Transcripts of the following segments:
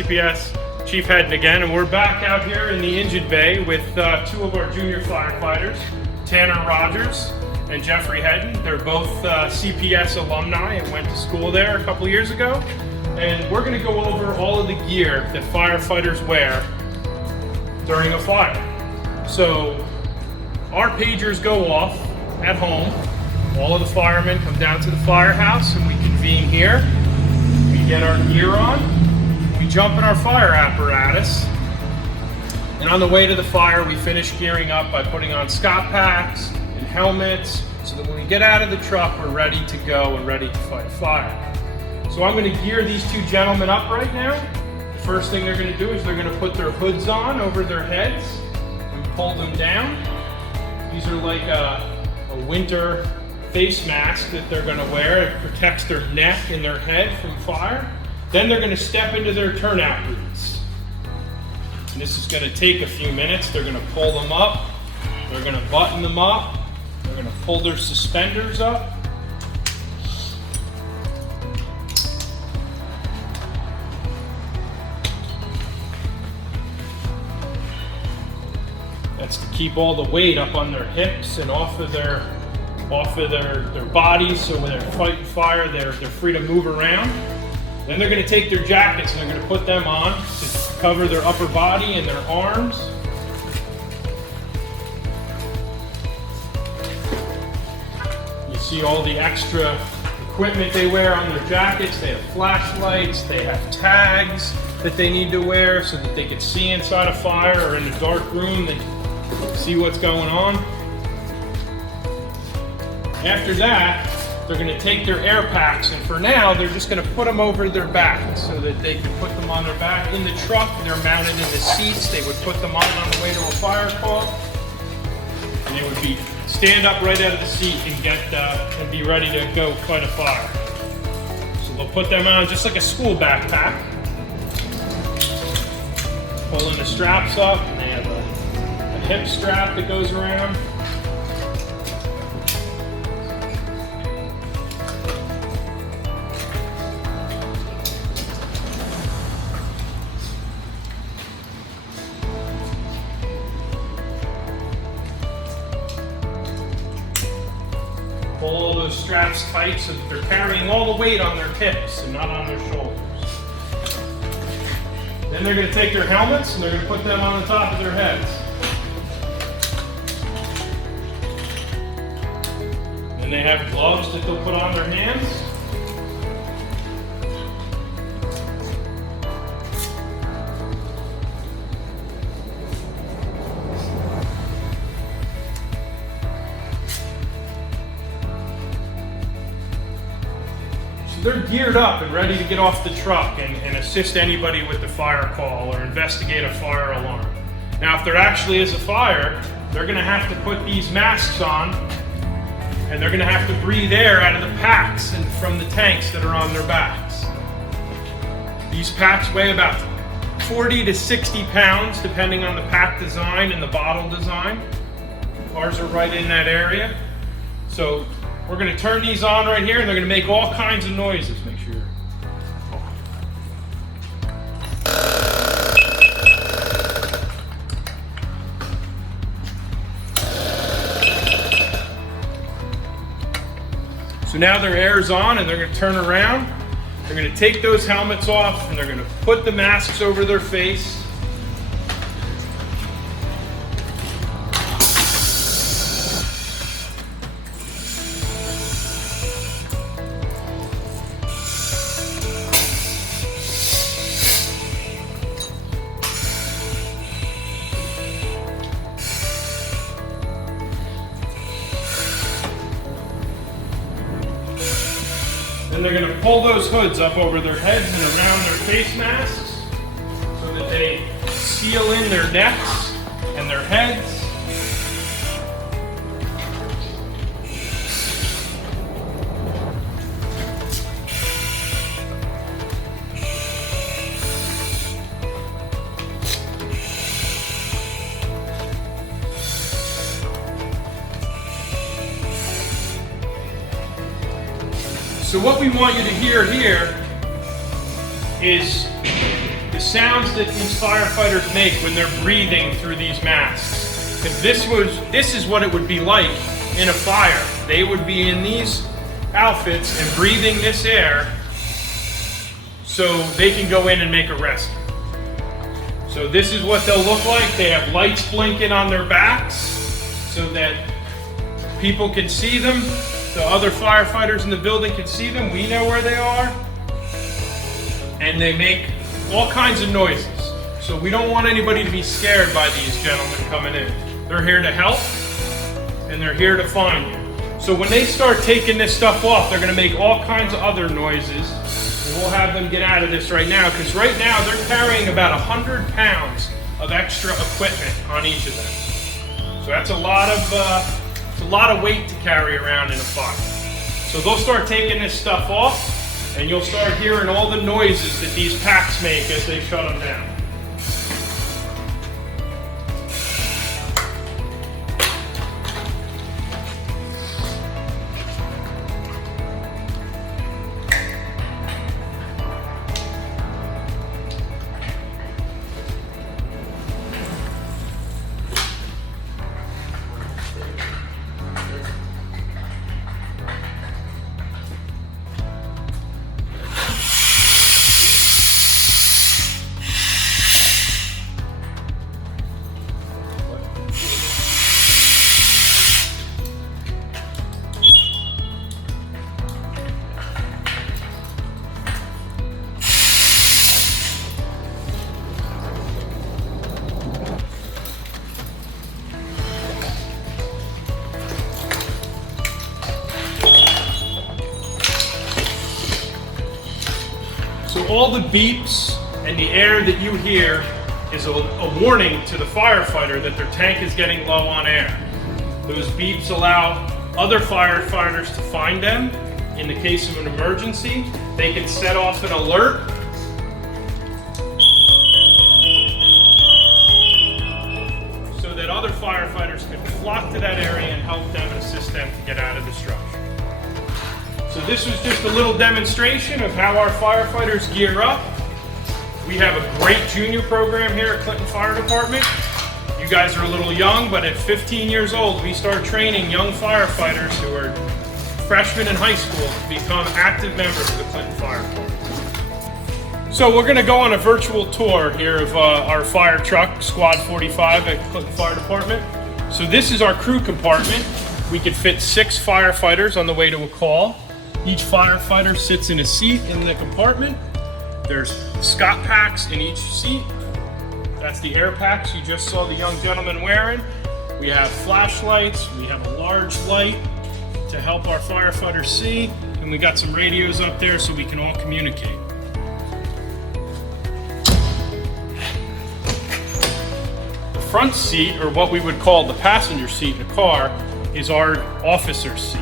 CPS, Chief Hedden again, and we're back out here in the engine bay with two of our junior firefighters, Tanner Rogers and Jeffrey Hedden. They're both CPS alumni and went to school there a couple years ago. And we're going to go over all of the gear that firefighters wear during a fire. So our pagers go off at home. All of the firemen come down to the firehouse and we convene here. We get our gear on. We jump in our fire apparatus. And on the way to the fire, we finish gearing up by putting on Scott packs and helmets so that when we get out of the truck, we're ready to go and ready to fight a fire. So I'm going to gear these two gentlemen up right now. The first thing they're going to do is they're going to put their hoods on over their heads and pull them down. These are like a winter face mask that they're going to wear. It protects their neck and their head from fire. Then they're going to step into their turnout boots. And this is going to take a few minutes. They're going to pull them up. They're going to button them up. They're going to pull their suspenders up. That's to keep all the weight up on their hips and off of their bodies, so when they're fighting fire, they're free to move around. Then they're going to take their jackets and they're going to put them on to cover their upper body and their arms. You see all the extra equipment they wear on their jackets. They have flashlights, they have tags that they need to wear so that they can see inside a fire or in a dark room, they can see what's going on. After that, they're going to take their air packs, and for now, they're just going to put them over their back so that they can put them on their back. In the truck, they're mounted in the seats. They would put them on the way to a fire call, and they would stand up right out of the seat and be ready to go fight a fire. So they'll put them on just like a school backpack, pulling the straps up, and they have a hip strap that goes around. Pull all those straps tight so that they're carrying all the weight on their hips and not on their shoulders. Then they're going to take their helmets and they're going to put them on the top of their heads. Then they have gloves that they'll put on their hands. They're geared up and ready to get off the truck and assist anybody with the fire call or investigate a fire alarm. Now, if there actually is a fire, they're going to have to put these masks on, and they're going to have to breathe air out of the packs and from the tanks that are on their backs. These packs weigh about 40 to 60 pounds, depending on the pack design and the bottle design. Ours are right in that area. So we're going to turn these on right here, and they're going to make all kinds of noises. Make sure. So now their air's on, and they're going to turn around. They're going to take those helmets off, and they're going to put the masks over their face. Then they're going to pull those hoods up over their heads and around their face masks so that they seal in their necks and their heads. So what we want you to hear here is the sounds that these firefighters make when they're breathing through these masks. Because this is what it would be like in a fire. They would be in these outfits and breathing this air so they can go in and make a rescue. So this is what they'll look like. They have lights blinking on their backs so that people can see them. The other firefighters in the building can see them. We know where they are. And they make all kinds of noises. So we don't want anybody to be scared by these gentlemen coming in. They're here to help, and they're here to find you. So when they start taking this stuff off, they're gonna make all kinds of other noises. And we'll have them get out of this right now, because right now they're carrying about 100 pounds of extra equipment on each of them. So that's a lot of weight to carry around in a fire. So they'll start taking this stuff off, and you'll start hearing all the noises that these packs make as they shut them down. So all the beeps and the air that you hear is a warning to the firefighter that their tank is getting low on air. Those beeps allow other firefighters to find them. In the case of an emergency, they can set off an alert so that other firefighters can flock to that area and help them and assist them to get out of destruction. So this was just a little demonstration of how our firefighters gear up. We have a great junior program here at Clinton Fire Department. You guys are a little young, but at 15 years old, we start training young firefighters who are freshmen in high school to become active members of the Clinton Fire Department. So we're gonna go on a virtual tour here of our fire truck, Squad 45 at Clinton Fire Department. So this is our crew compartment. We could fit 6 firefighters on the way to a call. Each firefighter sits in a seat in the compartment. There's Scott packs in each seat. That's the air packs you just saw the young gentleman wearing. We have flashlights, we have a large light to help our firefighters see, and we got some radios up there so we can all communicate. The front seat, or what we would call the passenger seat in a car, is our officer's seat.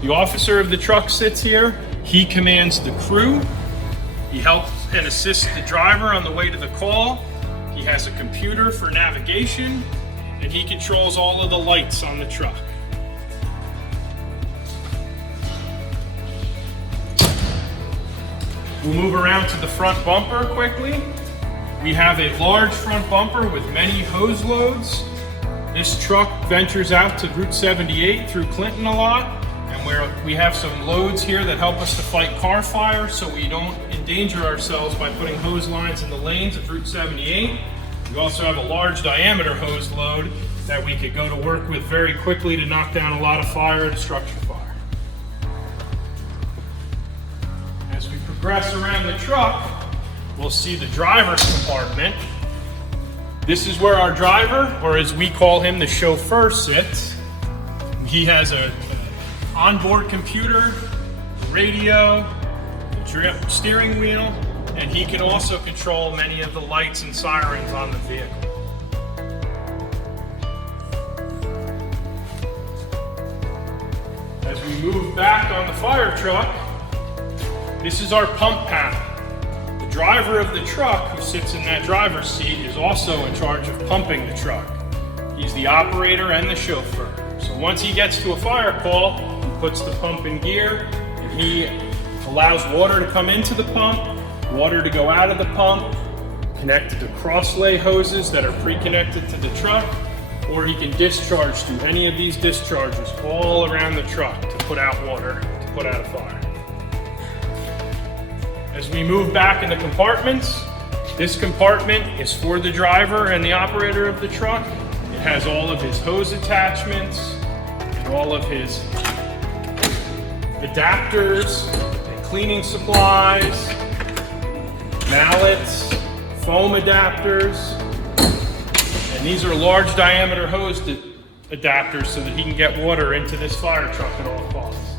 The officer of the truck sits here. He commands the crew. He helps and assists the driver on the way to the call. He has a computer for navigation, and he controls all of the lights on the truck. We'll move around to the front bumper quickly. We have a large front bumper with many hose loads. This truck ventures out to Route 78 through Clinton a lot. And we have some loads here that help us to fight car fire so we don't endanger ourselves by putting hose lines in the lanes of Route 78. We also have a large diameter hose load that we could go to work with very quickly to knock down a lot of fire and structure fire. As we progress around the truck, we'll see the driver's compartment. This is where our driver, or as we call him, the chauffeur, sits. He has a onboard computer, radio, steering wheel, and he can also control many of the lights and sirens on the vehicle. As we move back on the fire truck, this is our pump panel. The driver of the truck, who sits in that driver's seat, is also in charge of pumping the truck. He's the operator and the chauffeur. So once he gets to a fire call, puts the pump in gear, and he allows water to come into the pump, water to go out of the pump, connected to cross-lay hoses that are pre-connected to the truck, or he can discharge through any of these discharges all around the truck to put out water, to put out a fire. As we move back into compartments, this compartment is for the driver and the operator of the truck. It has all of his hose attachments and all of his adapters and cleaning supplies, mallets, foam adapters, and these are large diameter hose adapters so that he can get water into this fire truck at all costs.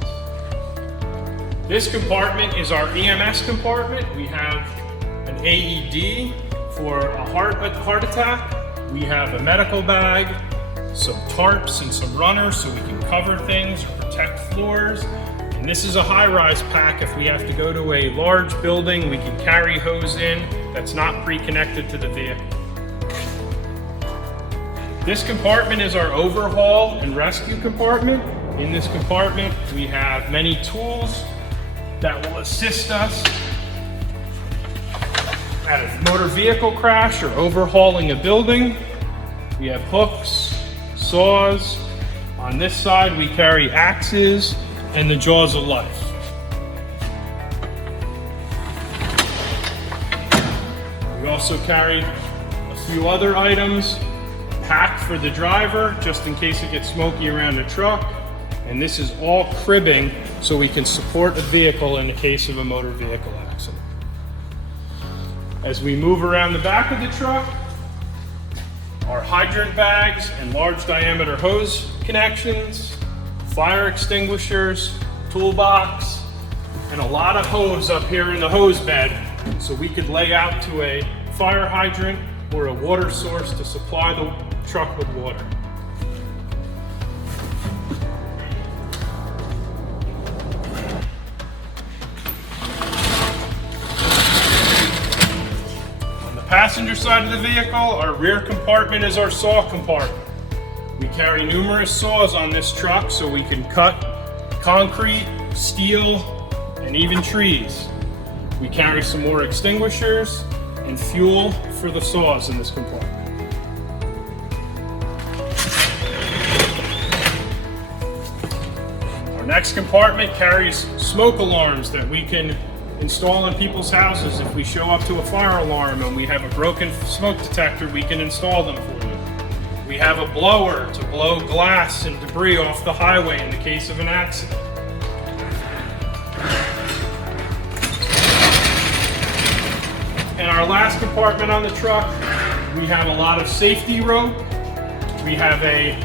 This compartment is our EMS compartment. We have an AED for a heart attack. We have a medical bag, some tarps and some runners so we can cover things or protect floors. And this is a high-rise pack. If we have to go to a large building, we can carry hose in that's not pre-connected to the vehicle. This compartment is our overhaul and rescue compartment. In this compartment, we have many tools that will assist us at a motor vehicle crash or overhauling a building. We have hooks, saws. On this side, we carry axes and the jaws of life. We also carry a few other items, pack for the driver, just in case it gets smoky around the truck. And this is all cribbing so we can support a vehicle in the case of a motor vehicle accident. As we move around the back of the truck, our hydrant bags and large diameter hose connections, fire extinguishers, toolbox, and a lot of hose up here in the hose bed so we could lay out to a fire hydrant or a water source to supply the truck with water. On the passenger side of the vehicle, our rear compartment is our saw compartment. We carry numerous saws on this truck so we can cut concrete, steel, and even trees. We carry some more extinguishers and fuel for the saws in this compartment. Our next compartment carries smoke alarms that we can install in people's houses. If we show up to a fire alarm and we have a broken smoke detector, we can install them for you. We have a blower to blow glass and debris off the highway in the case of an accident. In our last compartment on the truck, we have a lot of safety rope. We have a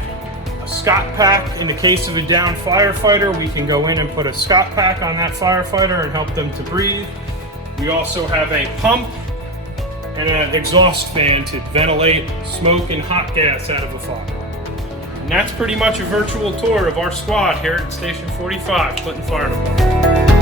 Scott pack. In the case of a downed firefighter, we can go in and put a Scott pack on that firefighter and help them to breathe. We also have a pump and an exhaust fan to ventilate smoke and hot gas out of a fire. And that's pretty much a virtual tour of our squad here at Station 45, Clinton Fire Department.